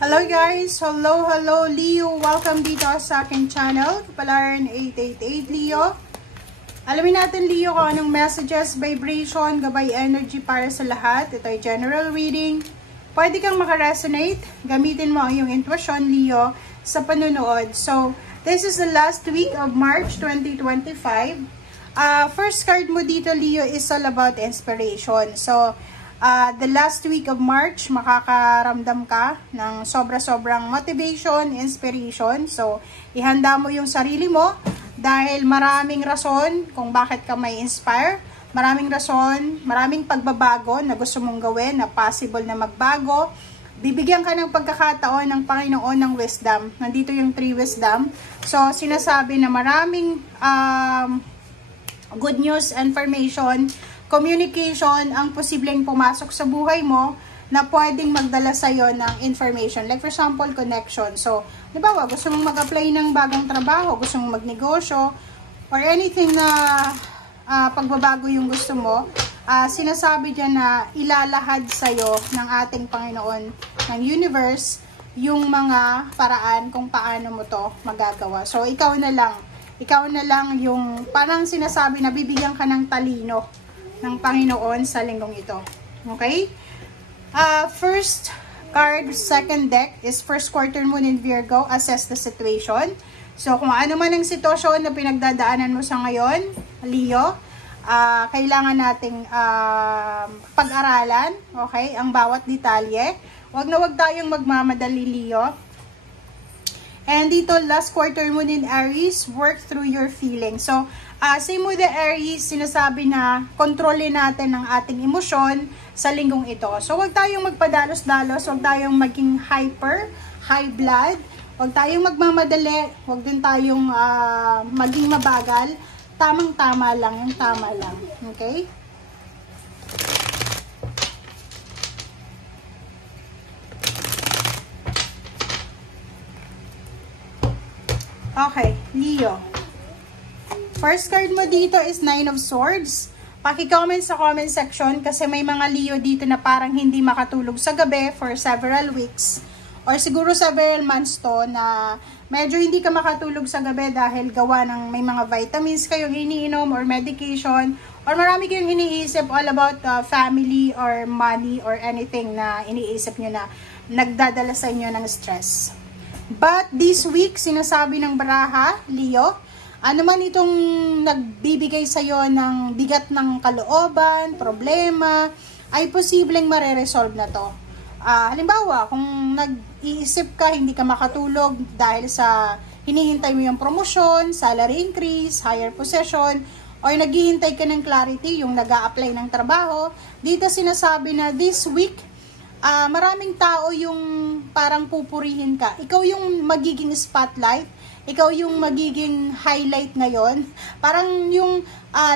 Hello guys! Hello Leo! Welcome dito sa aking channel, Kapalaran 888 Leo. Alamin natin Leo kung anong messages, vibration, gabay energy para sa lahat. Ito ay general reading. Pwede kang makaresonate. Gamitin mo ang iyong intuition Leo sa panunood. So, this is the last week of March 2025. First card mo dito Leo is all about inspiration. So, the last week of March, makakaramdam ka ng sobra-sobrang motivation, inspiration. So, ihanda mo yung sarili mo dahil maraming rason kung bakit ka may inspire. Maraming rason, maraming pagbabago na gusto mong gawin, na possible na magbago. Bibigyan ka ng pagkakataon ng Panginoon ng wisdom. Nandito yung 3 wisdom. So, sinasabi na maraming good news, information, communication ang posibleng pumasok sa buhay mo na pwedeng magdala sa'yo ng information. Like for example, connection. So, di ba, gusto mong mag-apply ng bagong trabaho, gusto mong magnegosyo, or anything na pagbabago yung gusto mo, sinasabi dyan na ilalahad sa'yo ng ating Panginoon ng universe yung mga paraan kung paano mo to magagawa. So, ikaw na lang yung parang sinasabi na bibigyan ka ng talino ng Panginoon sa linggong ito. Okay? First card, second deck is first quarter moon in Virgo. Assess the situation. So, kung ano man ang sitwasyon na pinagdadaanan mo sa ngayon, Leo, kailangan nating pag-aralan, okay, ang bawat detalye. Wag tayong magmamadali, Leo. And dito, last quarter moon in Aries, work through your feelings. So, same with the Aries, sinasabi na kontrolin natin ang ating emosyon sa linggong ito. So, huwag tayong magpadalos-dalos, huwag tayong maging hyper, high blood, huwag tayong magmamadali, huwag din tayong maging mabagal. Tamang-tama lang, yung tama lang. Okay? Okay, Leo. First card mo dito is 9 of Swords. Paki-comment sa comment section kasi may mga Leo dito na parang hindi makatulog sa gabi for several weeks or siguro several months to na medyo hindi ka makatulog sa gabi dahil gawa ng may mga vitamins kayong iniinom or medication or marami kayong iniisip all about family or money or anything na iniisip nyo na nagdadala sa inyo ng stress. But this week, sinasabi ng baraha, Leo, ano man itong nagbibigay sa'yo ng bigat ng kalooban, problema, ay posibleng mareresolve na to. Halimbawa, kung nag-iisip ka, hindi ka makatulog dahil sa hinihintay mo yung promotion, salary increase, higher position, or naghihintay ka ng clarity, yung nag-a-apply ng trabaho, dito sinasabi na this week, maraming tao yung parang pupurihin ka. Ikaw yung magiging spotlight, ikaw yung magiging highlight ngayon. Parang yung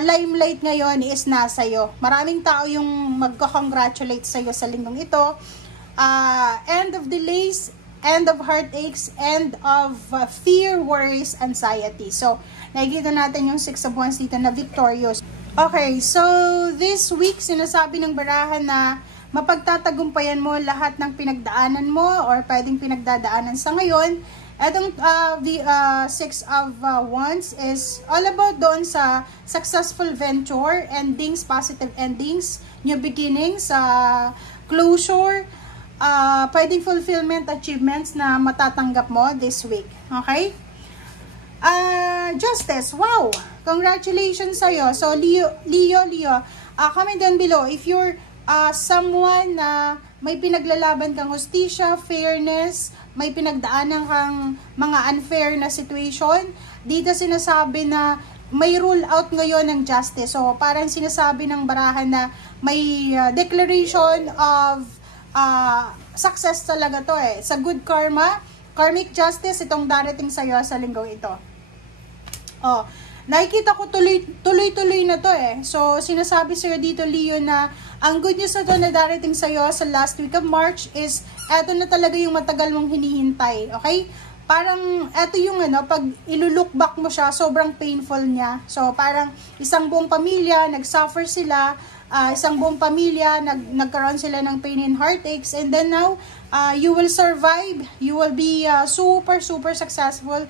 limelight ngayon is nasa'yo. Maraming tao yung magko-congratulate sa'yo sa linggong ito. End of delays, end of heartaches, end of fear, worries, anxiety. So, nakikita natin yung 6 of Wands dito na victorious. Okay, so this week, sinasabi ng barahan na mapagtatagumpayan mo lahat ng pinagdaanan mo or pwedeng pinagdadaanan sa ngayon. Etong the 6 of Wands is all about doon sa successful venture, endings, positive endings, new beginnings, closure, pwedeng fulfillment, achievements na matatanggap mo this week. Okay? Justice, wow! Congratulations sa'yo. So, Leo, comment down below if you're someone na may pinaglalaban kang hustisya, fairness, may pinagdaanan kang mga unfair na situation. Dito sinasabi na may rule out ngayon ng justice. So, parang sinasabi ng barahan na may declaration of success talaga to eh. Sa good karma, karmic justice, itong darating sa'yo sa linggong ito. Oh, nakikita ko tuloy-tuloy na to eh. So, sinasabi sa'yo dito, Leo, na ang good news na to na darating sa'yo sa last week of March is, eto na talaga yung matagal mong hinihintay. Okay? Parang, eto yung pag ilulook back mo siya, sobrang painful niya. So, parang isang buong pamilya, nag-suffer sila, isang buong pamilya, nagkaroon sila ng pain and heartaches, and then now, You will survive. You will be super successful.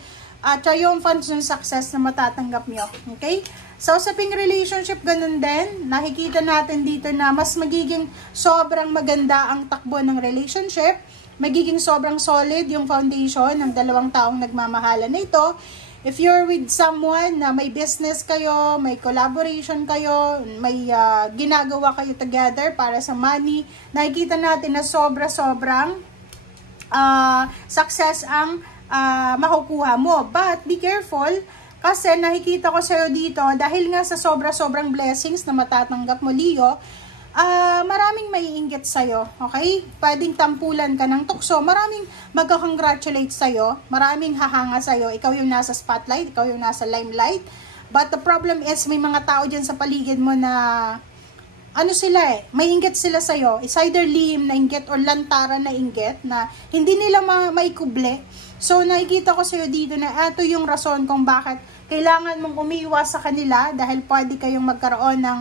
Triumphant yung success na matatanggap nyo. Okay? Sa usaping relationship, ganun din. Nakikita natin dito na mas magiging sobrang maganda ang takbo ng relationship. Magiging sobrang solid yung foundation ng dalawang taong nagmamahalan na ito. If you're with someone na may business kayo, may collaboration kayo, may ginagawa kayo together para sa money, nakikita natin na sobrang success ang makukuha mo. But be careful kasi nakikita ko sa'yo dito, dahil nga sa sobrang blessings na matatanggap mo, Leo, maraming maiinggit sa'yo, okay? Pwedeng tampulan ka ng tukso, maraming magka-congratulate sa'yo, maraming hahanga sa'yo, ikaw yung nasa spotlight, ikaw yung nasa limelight, but the problem is, may mga tao dyan sa paligid mo na, ano sila may inggit sila sa'yo, it's either lihim na inggit or lantaran na inggit, na hindi nila maikuble. So, nakikita ko sa'yo dito na ito yung rason kung bakit kailangan mong umiwas sa kanila, dahil pwede kayong magkaroon ng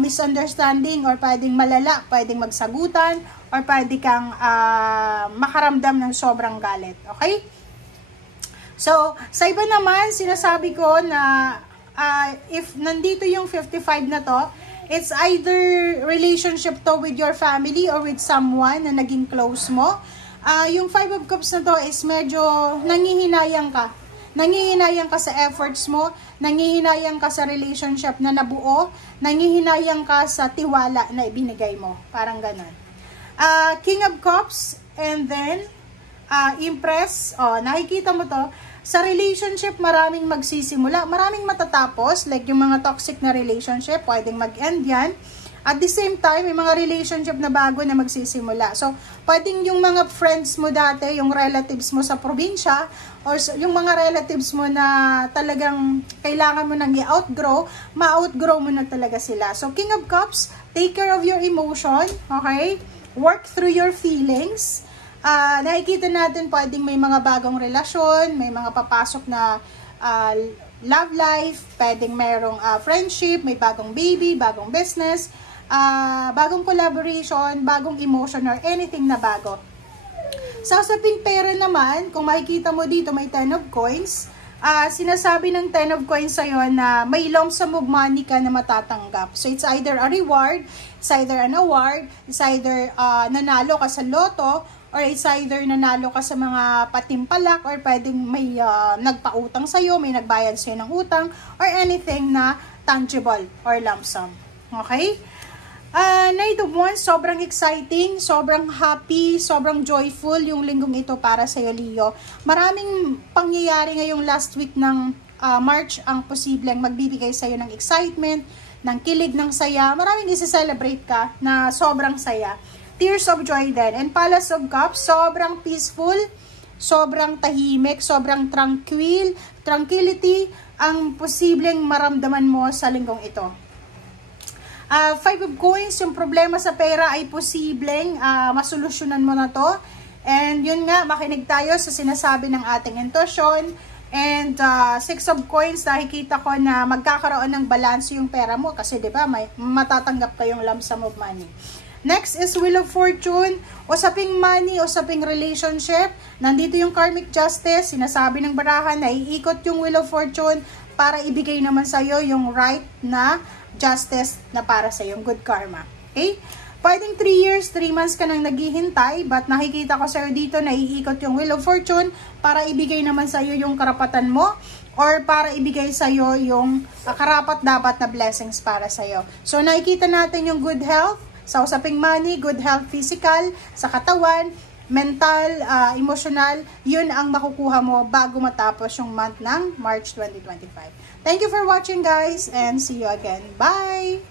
misunderstanding, or pwedeng malala, pwedeng magsagutan, or pwede kang makaramdam ng sobrang galit. Okay? So, sa iba naman, sinasabi ko na if nandito yung 55 na to, it's either relationship to with your family or with someone na naging close mo. Yung 5 of Cups na to is medyo nangihinayang ka. Nangihinayang ka sa efforts mo, nangihinayang ka sa relationship na nabuo, nangihinayang ka sa tiwala na ibinigay mo. Parang ganon. King of Cups, and then Empress. Nakikita mo to. Sa relationship, maraming magsisimula, maraming matatapos, like yung mga toxic na relationship, pwedeng mag-end yan. At the same time, may mga relationship na bago na magsisimula. So, pwedeng yung mga friends mo dati, yung relatives mo sa probinsya, or yung mga relatives mo na talagang kailangan mo nang i-outgrow, ma-outgrow mo na talaga sila. So, King of Cups, take care of your emotion, okay? Work through your feelings. Nakikita natin pwedeng may mga bagong relasyon, may mga papasok na love life, pwedeng mayroong friendship, may bagong baby, bagong business, bagong collaboration, bagong emotion, or anything na bago. Sa usaping pera naman, kung makikita mo dito may 10 of coins, sinasabi ng 10 of coins sa'yo na may lump sum of money ka na matatanggap. So it's either a reward, it's either an award, it's either nanalo ka sa loto, or it's either nanalo ka sa mga patimpalak, or pwedeng may nagpautang sa'yo, may nagbayad sa'yo ng utang, or anything na tangible or lump sum. Okay? Knight of Wands, sobrang exciting, sobrang happy, sobrang joyful yung linggong ito para sa'yo, Leo. Maraming pangyayari ngayong last week ng March ang posibleng magbibigay sa'yo ng excitement, ng kilig, ng saya. Maraming isi-celebrate ka na sobrang saya. Tears of joy din. And Palace of Cups, sobrang peaceful, sobrang tahimik, sobrang tranquility ang posibleng maramdaman mo sa linggong ito. 5 of Coins, yung problema sa pera ay posibleng masolusyonan mo na to. And yun nga, makinig tayo sa sinasabi ng ating intuition. And 6 of Coins, nakikita ko na magkakaroon ng balance yung pera mo. Kasi diba, may matatanggap kayong lump sum of money. Next is Wheel of Fortune, usaping money, usaping relationship. Nandito yung Karmic Justice, sinasabi ng barahan na iikot yung Wheel of Fortune para ibigay naman sa'yo yung right na justice na para sa yung good karma. Okay? Pwedeng 3 years, 3 months ka nang naghihintay, but nakikita ko sa'yo dito na iikot yung Wheel of Fortune para ibigay naman sa'yo yung karapatan mo, or para ibigay sa'yo yung karapat-dapat na blessings para sa'yo. So, nakikita natin yung good health, sa usaping money, good health physical, sa katawan, mental, emotional, yun ang makukuha mo bago matapos yung month ng March 2025. Thank you for watching, guys, and see you again. Bye!